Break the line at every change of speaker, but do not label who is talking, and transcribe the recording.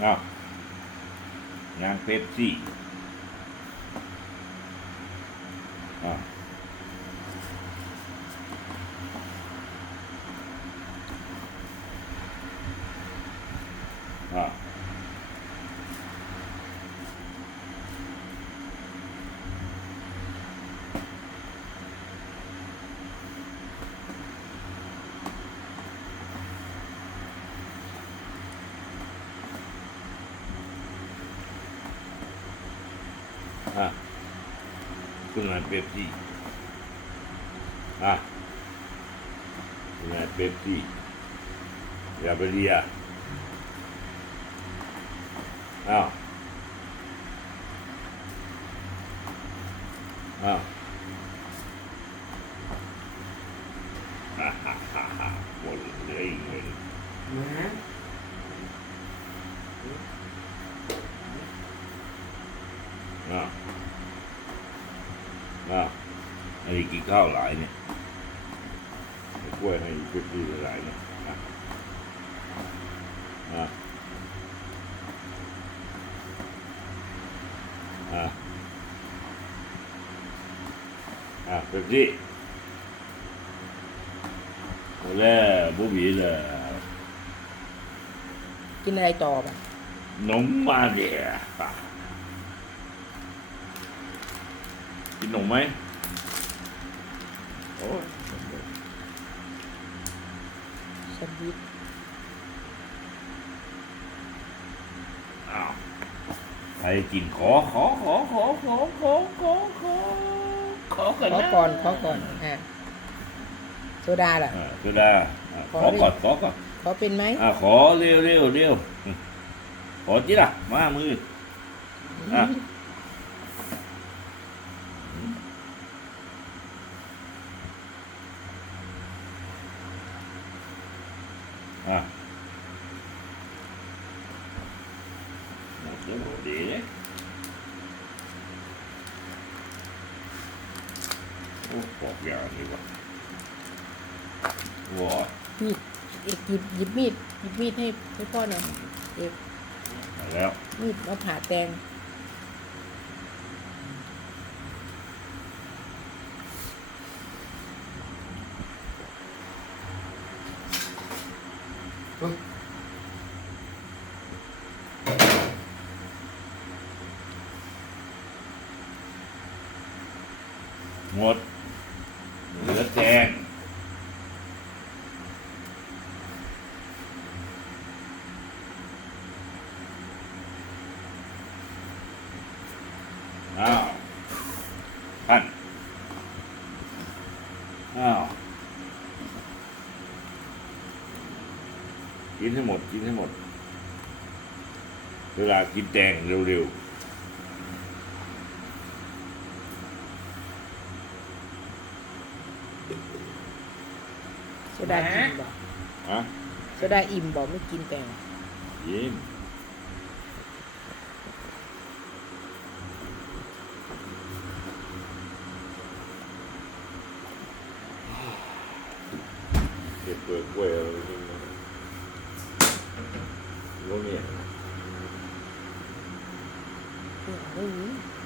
เอายางเป๊ปซี่อ่าอ่า อ่าคุณนายเป๊ปซี่อ่าคุณนายเป๊ปซี่อย่าไปเรียอ้าวอ้าวฮ่าฮ่าฮ่าฮ่าหมดเลยหมด
นะ
อ่ อ่ะไอ้กินข้าวหลายเนี่ยกล้วยให้กล้วยดีหลายเนี่ยอ่ะอ่ะอ่ะอ่ะแบบนี้แล้วบุ๋มีล่ะ
กินอะไรต่อป่ะ
นมมาเนี่ย กินหนมไหมโอ้ย
แซนด์วิช
อ้าวใครกินขอขอขอขอขอขอขอขอขอก่อน
ขอ
นะ
ก่อนขอก่อนอะโซดาล่ะ
อ่าก็ได้อ่าข
ขอ
อ
ดิ
ก่อนขอก่อน
ขอเป็นไหม
อ่าขอเร็วเร็วเร็วขอจีล่ะมามืออะ อะหมดแล้วหมดดีเลยโอ้ปอกยานี่วะว้า
มีดเอกหยิบหยิบมีดหยิบมีดให้ให้พ่อหน่อยเอก
มาแล้ว
มีดมาผ่าแตง
Thôi. một. Lửa chè nào. กินให้หมด กินให้หมด เวลากินแจงเร็ว
โซดาอิ่มบ่
ๆฮะ
โซดาอิ่มบ่ไม่กินแตง
ยิ้มเก็บเปลือกกล้วยอะไรนี่ 有
米啊？嗯。